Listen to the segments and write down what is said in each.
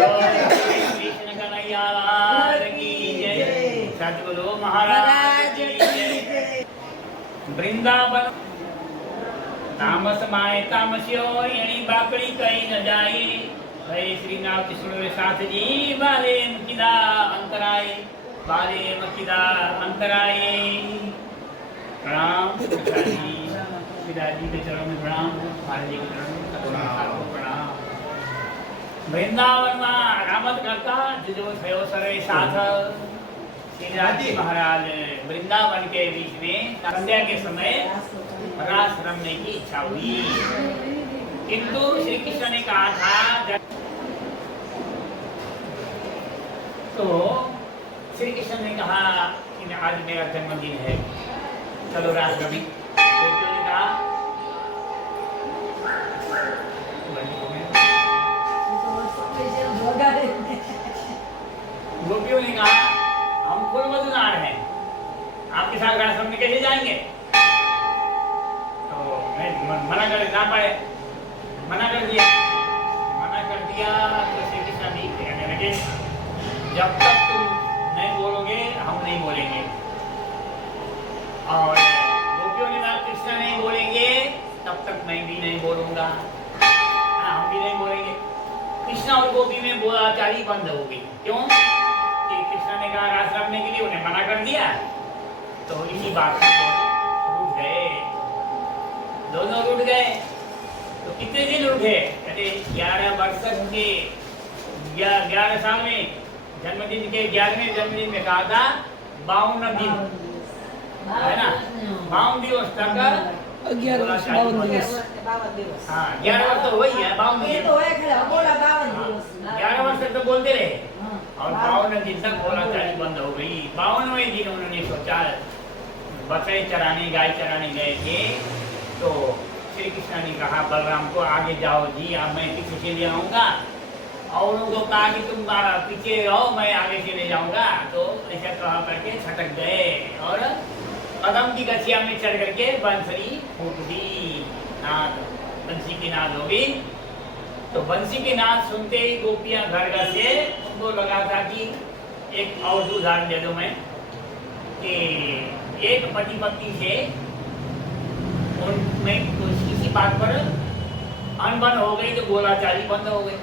कृष्ण कन्हैया लाल की जय। सद्गुरु महाराज की जय। वृंदावन तामस माए तामस्यो एनी बाकड़ी कई न जाए। भय श्रीनाथ कृष्ण साथ जी बाले मुकिदा अंतराय। बाले मुकिदा अंतराय। प्रणाम पिताजी के चरणों में प्रणाम। महाराज जी के चरणों में प्रणाम। वृंदावन में रामत करता जो थयो सरे साथ श्रीनाथ जी महाराज वृंदावन के बीच में संध्या के समय रस रमने की इच्छा हुई, किंतु श्री कृष्ण ने कहा था तो श्री कृष्ण ने कहा कि आज मेरा जन्मदिन है, चलो रास रमी। गोपियों ने कहा हम खुद मजदूर हैं, आपके साथ रास रमने कैसे जाएंगे? तो मैं मना कर दिया तो श्री कृष्ण भी कहने लगे जब तक तुम नहीं बोलोगे हम नहीं बोलेंगे। और गोपियों ने कहा कृष्ण नहीं बोलेंगे तब तक मैं भी नहीं बोलूंगा, हम भी नहीं बोलेंगे। कृष्ण और गोपी में बोलाचाली बंद हो गई। क्यों? कि कृष्ण ने कहा रास रमने के लिए, उन्हें मना कर दिया, तो इसी बात से दोनों रूठ गए। तो कितने दिन रूठे? कहते 11 वर्ष के 11 साल में जन्मदिन के 11वें जन्मदिन में कहा था 52 दिन है ना, 52 दिवस तक 11 वर्ष 52 दिवस। हाँ 11 वर्ष तो वही है 52 दिन। 11 वर्ष तक तो बोलते रहे और 52 दिन तक बोलाचाली बंद हो गई। 52वें दिन उन्होंने सोचा, बकरे चराने गाय चराने गए थे, तो श्री कृष्ण ने कहा बलराम को आगे जाओ जी, अब मैं पीछे चले आऊंगा। और उनको कहा कि तुम पीछे रहो मैं आगे चले जाऊंगा। तो ऐसा कहा करके छटक गए और कदम की गछिया में चढ़ करके बंसरी फूट दी, नाद बंसी की नाद हो गई। तो बंसी की नाद सुनते ही गोपियां घर घर से उनको लगा था कि एक और उदाहरण दे दो मैं, कि एक पति पत्नी से उनमें किसी बात पर अनबन हो गई तो बोलाचाली बंद हो गई।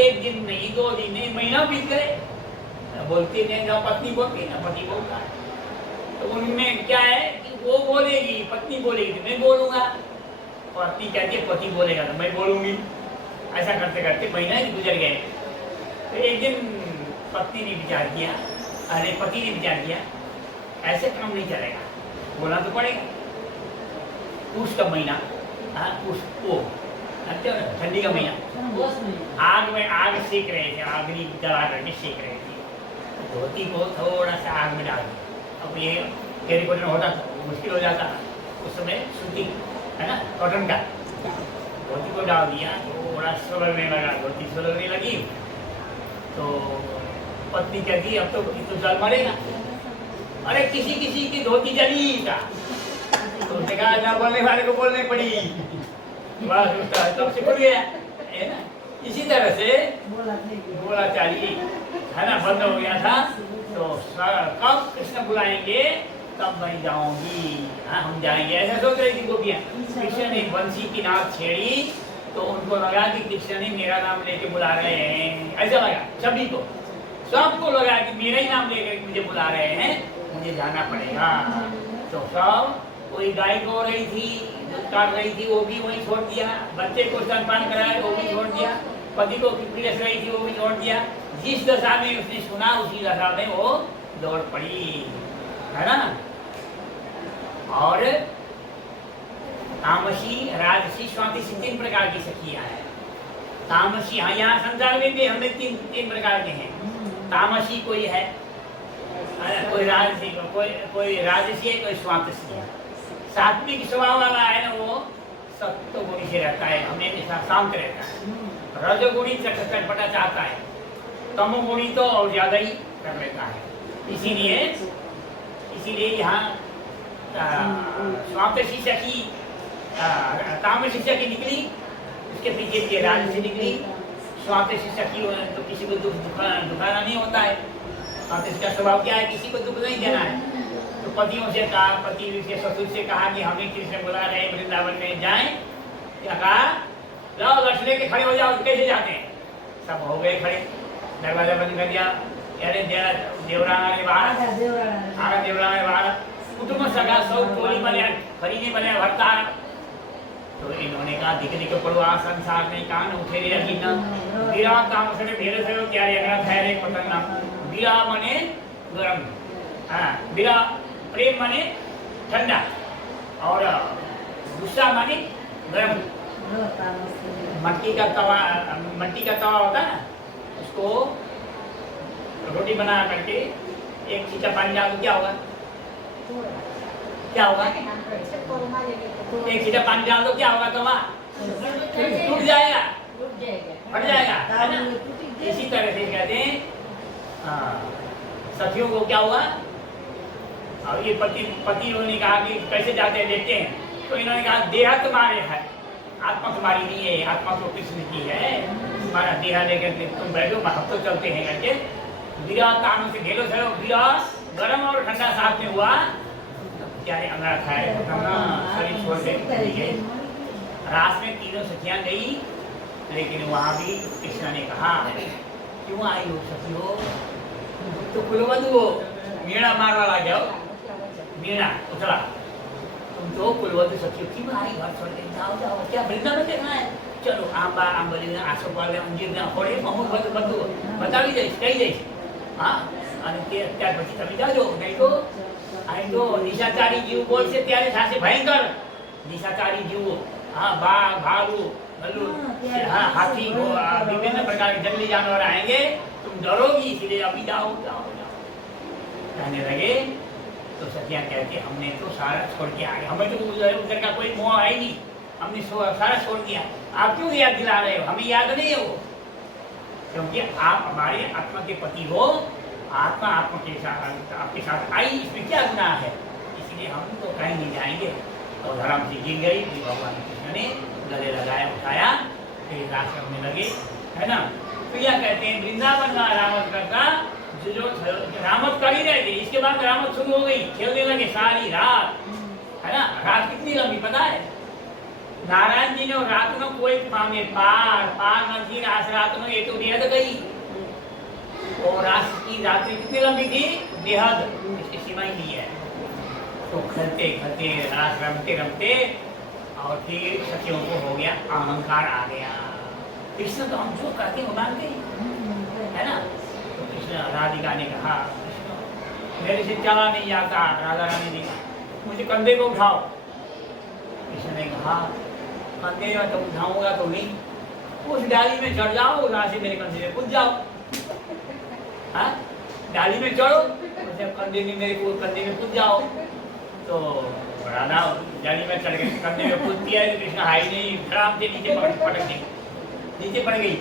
एक दिन नहीं, 2 दिन नहीं, महीना बीत गए, बोलती नहीं, ना पत्नी बोलती ना पति बोलता है। तो उनमें क्या है कि वो बोलेगी, पत्नी बोलेगी तो मैं बोलूंगा, पत्नी कहती है पति बोलेगा तो मैं बोलूंगी। ऐसा करते करते महीना ही गुजर गए। तो एक दिन पत्नी ने विचार किया, अरे पति ने विचार किया ऐसे काम नहीं चलेगा, बोलना तो पड़ेगा। पूष का महीना, ठंडी का महीना, आग में आग सेक रहे थे, अग्नि जला करके सेक रहे थे। धोती को थोड़ा सा आग में डाल दिया। अब ये कैरी कॉटन होता था मुश्किल हो जाता उस समय, सूती है ना कॉटन का, धोती को डाल दिया, थोड़ा सुलगने लगा, धोती सुलगने लगी। तो पत्नी कहती अब तो जल मरेगा। अरे किसी किसी की धोती जली था, तो उसने कहा ना बोलने वाले को बोलने पड़ी, तब सिकुड़ गया है ना। इसी तरह से बोलाचाली है ना बंद हो गया था। तो कब कृष्ण बुलाएंगे तब मैं जाऊंगी, हाँ हम जाएंगे, ऐसा सोच रही थी गोपियां। कृष्ण ने बंसी की नाद छेड़ी तो उनको लगा कि कृष्ण ने मेरा नाम लेके बुला रहे हैं, ऐसा लगा सभी को, सबको लगा कि मेरा ही नाम लेकर मुझे बुला रहे हैं, मुझे जाना पड़ेगा। तो सब, कोई गाय गो रही थी, दूध काट रही थी, वो भी वहीं छोड़ दिया, बच्चे को स्तनपान कराया वो भी छोड़ दिया, पति को पिलस रही थी वो भी छोड़ दिया। जिस दशा में उसने सुना उसी दशा में वो दौड़ पड़ी, है ना। और तामसी, राजसी, स्वातिसी 3 प्रकार की सखियां हैं। तामसी, हाँ यहाँ संसार में भी हमें 3 प्रकार के हैं। तामसी कोई है, कोई राजसी, कोई राजसी है, कोई स्वातिसी है। सात्विक स्वभाव वाला है ना वो सत्व गुणी से रहता है, हमेशा शांत रहता है। रजोगुणी चटपटा चाहता है, तमोगुणी तो और ज्यादा ही कर लेता है। इसीलिए यहाँ स्वातिसी सखी तामसी सखी निकली, उसके पीछे राजसी निकली, स्वातिशी सखी हो तो किसी को दुख दुखाना नहीं होता है। स्वातिशी का स्वभाव क्या है, किसी को दुख नहीं देना है। तो पतियों से कहा, पति से ससुर से कहा कि हमें कृष्ण बुला रहे वृंदावन में जाएं। क्या कहा, जाओ लक्ष्य लेके खड़े हो जाओ। कैसे जाते हैं, सब हो गए खड़े, दरवाजा बंद कर दिया। अरे देवराना ने बाहर आगा, देवराना ने बाहर कुटुंब सगा सब टोली बने खरीने बने भरता। तो इन्होंने कहा दिख दिख पड़वा संसार में कान उठे रे अगिना बीरा तामसने भेरे से त्यारे अगरा थैरे पतंगा। बीरा माने गरम, हाँ बीरा प्रेम माने ठंडा और गुस्सा माने गरम। मट्टी का तवा होता है ना, उसको रोटी बना करके एक छींटा पानी डाल दो, क्या होगा, क्या होगा, एक छींटा पानी डाल दो क्या होगा, तवा टूट जाएगा, फट जाएगा, है ना। इसी तरह से कहते हैं सखियों को क्या हुआ। और ये पति ने कहा कि कैसे जाते हैं देखते हैं। तो इन्होंने कहा देहा तुम्हारे है, आत्मा तुम्हारी नहीं है, आत्मा तो कृष्ण की है। तुम्हारा देहा लेकर तुम बैठो, हम तो चलते हैं करके बीरा कानों से ढेलो सरो। बीरा गर्म और ठंडा साथ में हुआ, क्या अंगड़ा खाए शरीर छोड़ के रास में तीनों सखियां गई। लेकिन वहां भी कृष्ण ने कहा क्यों आई हो सखियो, तो कुलवधु हो, मीणा मारवा लग जाओ, मीणा उतरा, तुम तो कुलवधु सखियो क्यों आई, घर छोड़ के जाओ जाओ, क्या वृंदावन देखना है, चलो आंबा आंबली आसोपाल अंजीर होड़े अमुक બધું બતાવી દઈશ, કહી દઈશ, હા। અને ત્યાર પછી તમે જાજો, નહીં તો નિશાચારી જીવ બોલશે ત્યારે થશે ભયંકર। નિશાચારી જીવો, हाँ बाघ भालू भालू, हाँ हाथी विभिन्न प्रकार के जंगली जानवर आएंगे, तुम डरोगी, इसलिए अभी जाओ जाओ जाओ कहने लगे। तो सखियां कहती हमने तो सारा छोड़ के आ गए, हमें तो उधर का कोई मोह है ही नहीं, हमने सारा छोड़ दिया। आप क्यों याद दिला रहे हो, हमें याद नहीं है वो, क्योंकि आप हमारे आत्मा के पति हो, आत्मा आत्मा के साथ आपके साथ आई, इसमें क्या गुनाह है, इसलिए हम तो कहीं नहीं जाएंगे। और धर्म से गिर गई, फिर भगवान कृष्ण ने गले लगाया, उठाया, फिर रास करने लगे, है ना। तो यह कहते हैं वृंदावन में रामत करता जो रामत कर ही रहे थे, इसके बाद रामत शुरू हो गई, खेलने लगे सारी रात, है ना। रात कितनी लंबी पता है, नारायण जी ने रात में कोई पामे पार पार नदी रात में ये तो बेहद गई, और रात की रात्रि कितनी लंबी थी, बेहद, इसकी सीमा ही नहीं है। तो खेलते खेलते रात रमते रमते और फिर सखियों को हो गया अहंकार आ गया, कृष्ण तो हम जो कहते हैं वो मानते है ना। तो कृष्ण राधिका ने कहा कृष्ण मेरे से चला नहीं जाता, राधा रानी ने मुझे कंधे को उठाओ। कृष्ण ने कहा कंधे में तो उठाऊंगा तो नहीं, उस डाली में चढ़ जाओ, वहां से मेरे कंधे में कूद जाओ, हाँ डाली में चढ़ो, कंधे में मेरे को कंधे में कूद जाओ। तो राधा डाली में चढ़ गई, कंधे में कूदती है, कृष्ण हाई नहीं, धड़ाम से नीचे पटक गई, नीचे पड़ गई।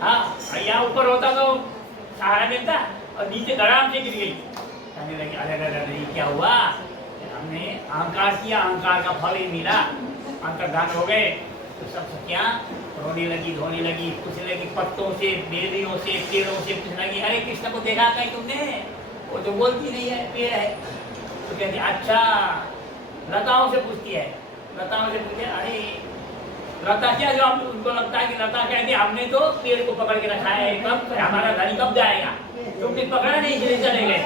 हाँ यहाँ ऊपर होता तो सहारा मिलता, और नीचे धड़ाम से गिर गई। कहने लगी अरे अरे ये क्या हुआ, हमने अहंकार किया, अहंकार का फल ही मिला, अंतर्धान हो गए। तो सब सखियां रोने लगी, धोने लगी, पूछने लगी पत्तों से, बेलियों से, पेड़ों से पूछने लगी अरे कृष्ण को देखा कहीं तुमने, वो तो बोलती नहीं है, पेड़ है। तो कहती अच्छा, लताओं से पूछती है, लताओं से पूछे अरे लता क्या जवाब, उनको लगता है कि लता कहती हमने तो पेड़ को पकड़ के रखा है, कब हमारा धनी कब जाएगा, तुमने पकड़ा नहीं इसलिए चले गए।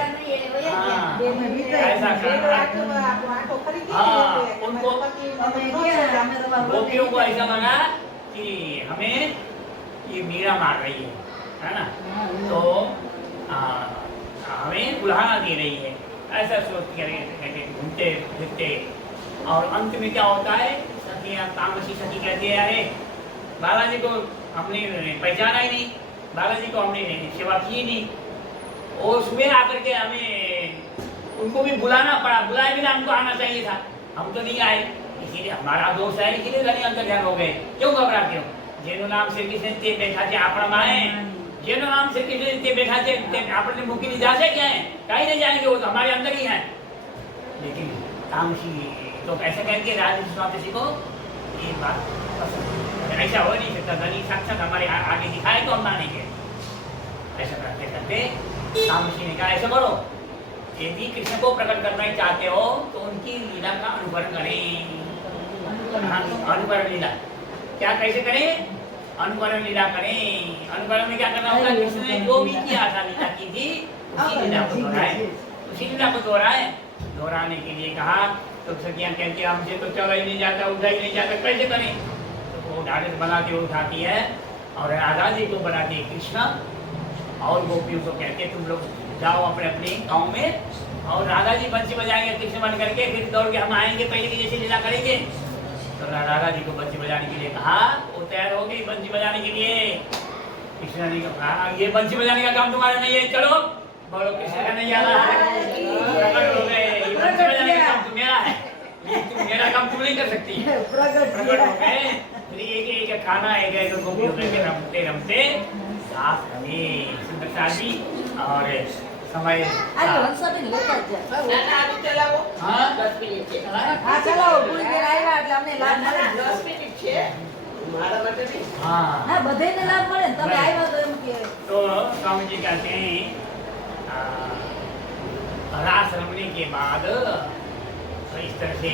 ऐसा उनको गोपियों को ऐसा लगा कि हमें ये मीरा मार रही है ना, तो हमें बुलाना दे रही है, ऐसा सोच के घूमते फिरते। और अंत में क्या होता है, सखियां तामसी सखी कहती है अरे बालाजी को हमने पहचाना ही नहीं, बालाजी को हमने सेवा की नहीं, और सुबह आकर के हमें उनको भी बुलाना पड़ा, बुलाए बिना हमको आना चाहिए था, हम तो नहीं आए, इसीलिए हमारा दोष है, इसीलिए धनी अंतर्ध्यान हो गए। क्यों घबराते हो, जेनो नाम श्री कृष्ण ते बैठा थे आपना माए, जेनो नाम श्री कृष्ण ते बैठा थे आपने मुक्ति जाते क्या है, कहीं नहीं जाएंगे, वो तो हमारे अंदर ही है। लेकिन तामसी तो ऐसा करके राजस्थान को ये बात पसंद, ऐसा हो नहीं सकता, धनी साक्षात हमारे आगे दिखाए सकते। राम ऋषि ने कहा ऐसे करो, यदि कृष्ण को प्रकट करना ही चाहते हो तो उनकी लीला का अनुकरण करें। हाँ, अनुकरण लीला क्या कैसे करें? अनुकरण लीला करें। अनुकरण में क्या करना होगा? कृष्ण ने जो भी किया था, लीला की थी, उसी लीला को दोहराए, उसी लीला को दोहराए। दोहराने के लिए कहा तो सखियां कहती हमसे तो चला ही नहीं जाता, उठा ही नहीं जाता, कैसे करें? तो वो ढाढ़स बनाती हुए उठाती है और राधा जी को बनाती है कृष्ण, और गोपियों को कहते तुम लोग जाओ अपने अपने गाँव में, और राधा जी बंसी बजाएंगे कृष्ण बन करके, फिर दौड़ के हम आएंगे, पहले की जैसे लीला करेंगे। तो राधा जी को बंसी बजाने के लिए कहा, वो तैयार हो गई बंसी बजाने के लिए। कृष्ण ने कहा ये बंसी बजाने का काम तुम्हारा नहीं है, चलो बोलो कृष्ण का नहीं आना है, प्रकट हो गए। ये बंसी बजाने का काम तो मेरा है, ये मेरा काम तुम नहीं कर सकती। प्रकट हो गए, फिर एक खाना एक गोपी हो गए, रमते रमते साथ में सुंदर शादी और समय। तो स्वामी जी कहते हैं रास रमने के बाद इस तरह से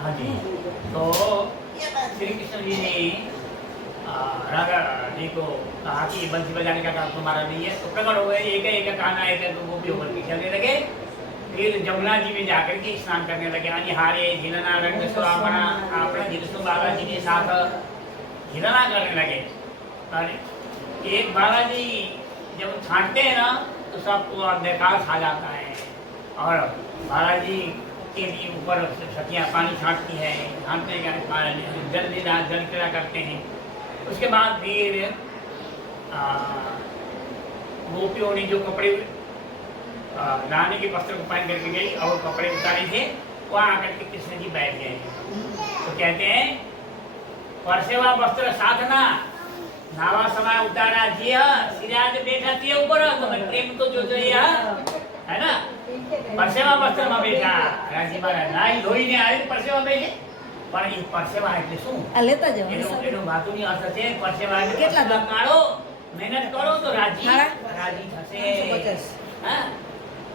हाँ जी, तो श्री कृष्ण जी ने राधा जी को कहा कि बंसी बजाने का काम तुम्हारा नहीं है, तो प्रकट हो गए। एक खाना एक वो भी ऊपर की चलने लगे। फिर जमुना जी में जाकर के स्नान करने लगे। अनिहारे झिलना रंग सुरामना, अपने विष्णु बालाजी के साथ झिलना करने लगे। और एक बालाजी जब छांटते हैं ना तो सबको अंधकार छा जाता है, और बालाजी के लिए ऊपर सखियाँ पानी छांटती है, छांटने का जल देना, जल क्रिया करते हैं। उसके बाद फिर गोपियों ने जो कपड़े नहाने के वस्त्र को पहन करके गई और कपड़े उतारे थे, वहाँ आकर के कृष्ण जी बैठ गए। तो कहते हैं परसेवा वस्त्र साधना नावा समय उतारा जी सिराज बैठा थी ऊपर, तो मैं प्रेम तो जो है ना, પરસેવા વસ્ત્રમાં બેઠા રાજી મહારાજ નાઈ ધોઈને આવે પરસેવા બેઠે, પણ એ પરસેવા એટલે શું? આ લેતા જાઓ એનો ધાતુની અર્થ છે પરસેવા એટલે કેટલા પરસેવા કાઢો, મહેનત કરો તો રાજી રાજી થશે। હા,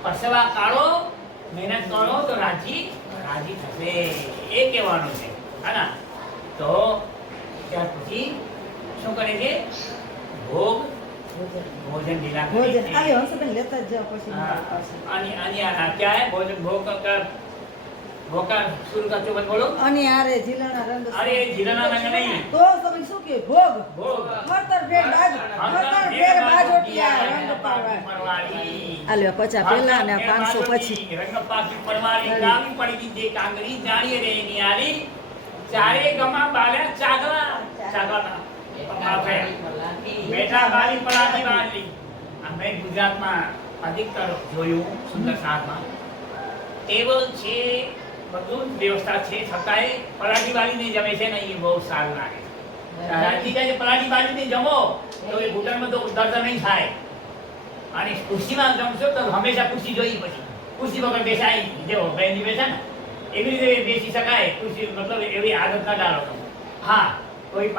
પરસેવા કાઢો, મહેનત કરો તો રાજી રાજી થશે, એ કહેવાનું છે, હે ના? તો ત્યાર પછી શું કરે છે? ભોગ भोजन लीला भोजन आगे हम सब लेता जाओ પછી क्या है भोजन भोग का शुरू करते मत बोलो। અને આરે જીલાના રંગ, अरे જીલાના रंग नहीं તો તમે શું કે ભોગ भोग હરતર બેર બાજોટિયા રંગ પરવાળી આલ્યો 50 પહેલા અને 500 પછી રંગ પાકી પરવાળી ગામી પડી દી જે કાંગરી જાણી રે નિયાલી ચારે ગમા બાલે ચાગલા ચાગલા બેઠા બારી પલાટી વાળી। અમે ગુજરાતમાં અધિકતર જોયું સુંદર સાથમાં ટેબલ છે, બધું વ્યવસ્થા છે, છતાંય પલાટી વાળીને જમે છે ને એ બહુ સારું લાગે। રાજી કહે છે પલાટી વાળીને જમો તો એ ઘૂંટણમાં તો દર્દ નહીં થાય, અને ખુરશીમાં જમશો તો હંમેશા ખુરશી જોઈએ, પછી ખુરશી વગર બેસાય જેવો બહેનજી બેસા ને એવી રીતે બેસી શકાય ખુરશી, मतलब એવી આદત ના ડાલો તમે। હા, કોઈ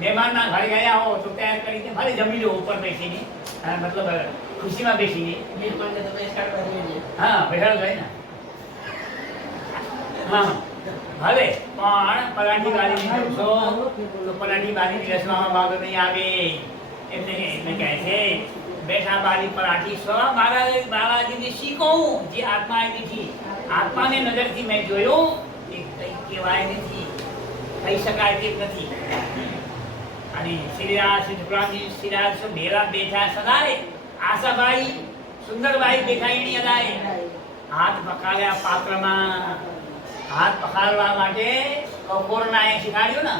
મહેમાનના ઘરે ગયા હો તો તૈયાર કરીને ભલે જમી લો ઉપર બેસીને, मतलब ખુરશીમાં બેસીને। હા, બેસાડ જાય ને, હા ભલે, પણ પલાટી વાળીને જમશો તો પલાટી વાળીની રસવામાં ભાગ નહીં આવે। એટલે કહે છે બેઠા બારી પલાટી સ્વ બાલાજીને શીખું જે આત્મા આવી હતી, આત્માને નજરથી મેં જોયો એ કંઈ કહેવાય નથી, કહી શકાય તેમ નથી। અને શ્રીરાજ શુક્લાજી શ્રીરાજ ભેરા બેઠા સદાય, આશાભાઈ સુંદરભાઈ દેખાયની અદાય, હાથ પખાડ્યા પાત્રમાં, હાથ પખાડવા માટે કપોરનાએ શીખવાડ્યું ને,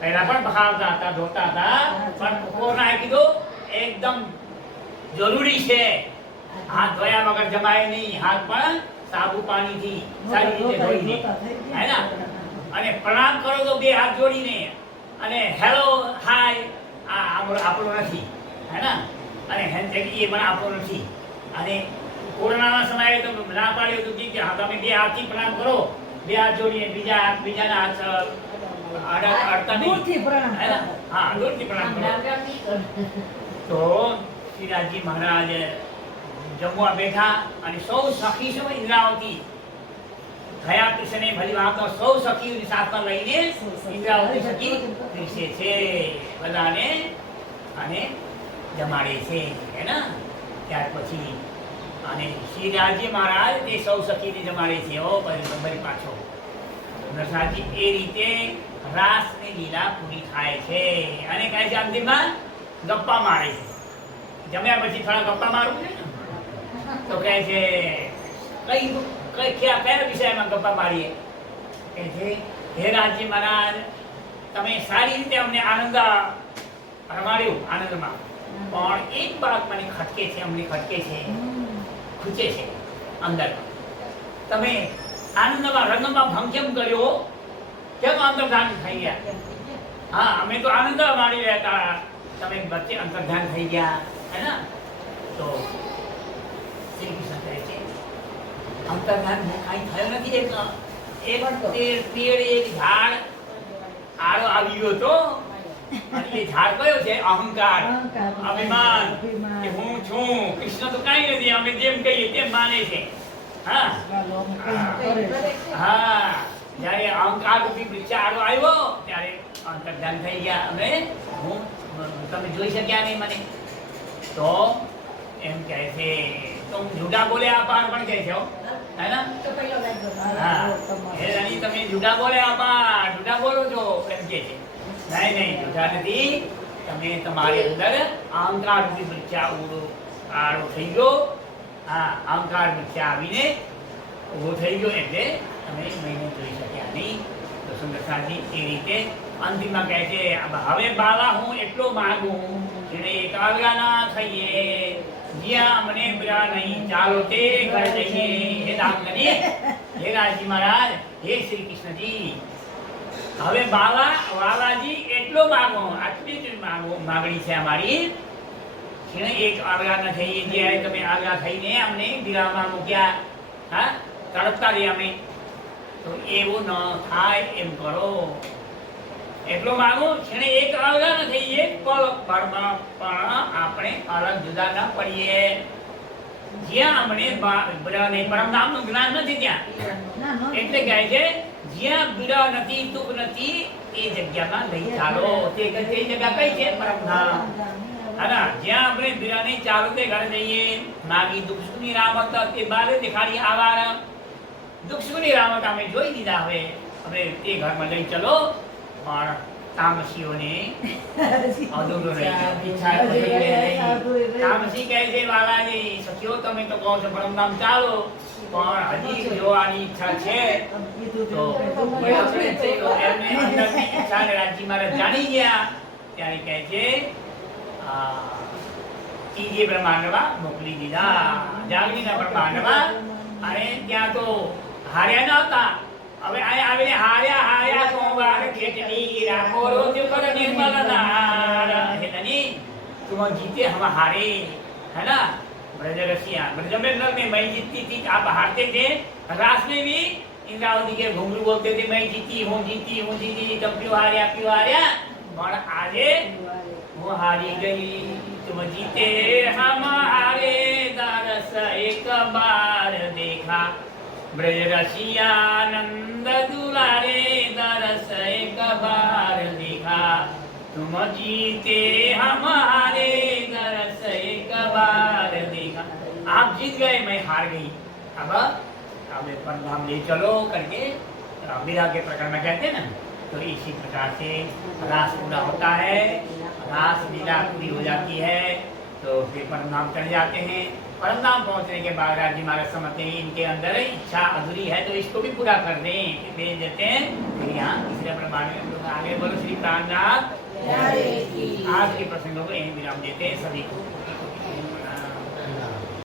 પહેલા પણ પખાડતા હતા, ધોતા હતા, પણ કપોરનાએ કીધું એકદમ જરૂરી છે, હાથ ધોયા વગર જમાય નહીં, હાથ પણ સાબુ પાણીથી સારી રીતે ધોઈને, હે ને? અને પ્રણામ કરો તો બે હાથ જોડીને, અને હેલો હાય આ આપણો નથી, હે ને? અને હેન્ડશેક એ પણ આપણો નથી। અને કોરોનાના સમયે તો ના પાડ્યું હતું કે હા તમે બે હાથથી પ્રણામ કરો, બે હાથ જોડીએ, બીજાના હાથ અડતા નહીં, દૂરથી પ્રણામ હે ને? હા, દૂરથી પ્રણામ કરો. તો શ્રીનાથજી મહારાજ જમવા બેઠા અને સૌ સખી શું ઇન્દ્રાવતી થયા કૃષ્ણને ભલી વાતો સૌ સખીઓની સાથમાં લઈને ઇન્દ્રાવતી સખી પીરસે છે બધાને અને જમાડે છે, હે ને? ત્યાર પછી અને શ્રીનાથજી મહારાજ તે સૌ સખીને જમાડે છે. ઓ ફરી પાછો નરસાજી એ રીતે રાસની લીલા પૂરી થાય છે અને કહે છે અંતિમમાં ગપ્પા મારે છે. જમ્યા પછી થોડા ગપ્પા મારવું છે ને, તો કહે છે કયા વિષયમાં ગપ્પા મારીએ? કહે છે હે રાજજી મહારાજ, તમે સારી રીતે અમને આનંદ રમાડ્યું આનંદમાં, પણ એક વાત મને ખટકે છે, અમને ખટકે છે, ખૂચે છે અંદર. તમે આનંદમાં રંગમાં ભંગ કેમ કર્યો? કેમ અંતર્ધાન થઈ ગયા? હા, અમે તો આનંદ માણી રહ્યા હતા, તમે વચ્ચે અંતર્ધાન થઈ ગયા, હે ને? તો શ્રી કૃષ્ણ કહે છે અંતર્ધાન કાંઈ થયું નથી. એક ઝાડ આડો આવી ગયો હતો અને એ ઝાડ કયો છે? અહંકાર, અભિમાન કે હું છું. કૃષ્ણ તો કાંઈ નથી, અમે જેમ કહીએ તેમ માને છે. હા હા, જ્યારે અહંકાર રૂપી વૃક્ષ આડો આવ્યો ત્યારે અંતર્ધાન થઈ ગયા. અમે તમે જોઈ શક્યા નહીં મને. તો એમ કહે છે તો જૂઠા બોલે અપાર પણ કહે છે, હે ને? હા, હે રાણી, તમે જૂઠા બોલે અપાર, જૂઠા બોલો છો એમ કહે છે. નહીં, જૂઠા નથી. તમે તમારી અંદર અહંકાર રૂપી વૃક્ષ આડો થઈ ગયો. હા, અહંકાર વૃક્ષ આવીને ઉભો થઈ ગયો એટલે તમે મહિને જોઈ શક્યા નહીં. તો સુંદરસાજી એ રીતે અંતિમમાં કહે છે હવે બાવા હું એટલો માંગું જેને એકાગ્ર ના થઈએ, જ્યાં અમને બિરા નહીં, ચાલો તે ઘર જઈએ. હે દામગની, હે રાજી મહારાજ, હે શ્રી કૃષ્ણજી, હવે બાવાજી એટલો માંગો, આટલી જ માગણી છે અમારી. જેને એક આગળ ન થઈએ, જ્યારે તમે આગળ થઈને અમને બિરામાં મૂક્યા, હા, તડપતા રહ્યા અમે, તો એવું ન થાય એમ કરો. એટલો માંગો છેને એક આગળ ન થઈ, એક પલ ભરમાં પણ આપણે અલગ જુદા ન પડીએ. જ્યાં અમને પરમ નામનું જ્ઞાન નથી ત્યાં, એટલે કહે છે જ્યાં બિરા નથી, દુઃખ નથી, એ જગ્યામાં લઈ ચાલો. તે જગ્યા કઈ છે? પરમ ધામ. હા, જ્યાં આપણે બિરા નહીં, ચાલો તે ઘરે જઈએ. માગી દુઃખ સુખની રામત તે બારે દેખાડી આવાર. દુઃખ સુખની રામત અમે જોઈ દીધા, હવે આપણે તે ઘરમાં લઈ ચલો. પણ તામસીઓને અધૂરો રહી તામસી કહે છે વાલાજી સખીઓ, તમે તો કહો છો પરમધામ ચાલો, પણ હજી જોવાની ઈચ્છા છે. તો એમને અંદરની ઈચ્છા રાજજી મહારાજ જાણી ગયા. ત્યારે કહે છે ત્રીજે બ્રહ્માંડમાં મોકલી દીધા, જાગણીના બ્રહ્માંડમાં. અને ત્યાં તો હાર્યા ન હતા. હવે અહીંયા આવીને હાર્યા સોમવાર ખેતની રાખો રોજ પર નિર્મલ નાર. હે નની, तुम जीते हम हारे, है ना? ब्रज रसिया ब्रज में मैं जीतती थी, आप हारते थे. रास में भी इंद्रावती के घुंघरू बोलते थे मैं जीती हूँ, तुम क्यों हार्या. और आजे वो हारी गई, तुम जीते हम हारे. दरस एक बार देखा ब्रज रसियानंद दुलारे. दरस एक बार देखा तुम जीते हम हारे. दरस एक बार देखा, आप जीत गए, मैं हार गई. अब हमें परनाम ले चलो करके मीरा के प्रकरण में कहते हैं ना. तो इसी प्रकार से रास पूरा होता है, रास लीला पूरी हो जाती है, तो फिर परनाम चढ़ जाते हैं. परमधाम पहुंचने के बाद राज्य महाराज समझते हैं इनके अंदर इच्छा अधूरी है, तो इसको भी पूरा कर दें, भेज देते हैं. फिर यहाँ तीसरे प्रमाण में आगे बोलो श्री प्राणनाथ. आज के प्रसंगों को यही विराम देते हैं. सभी को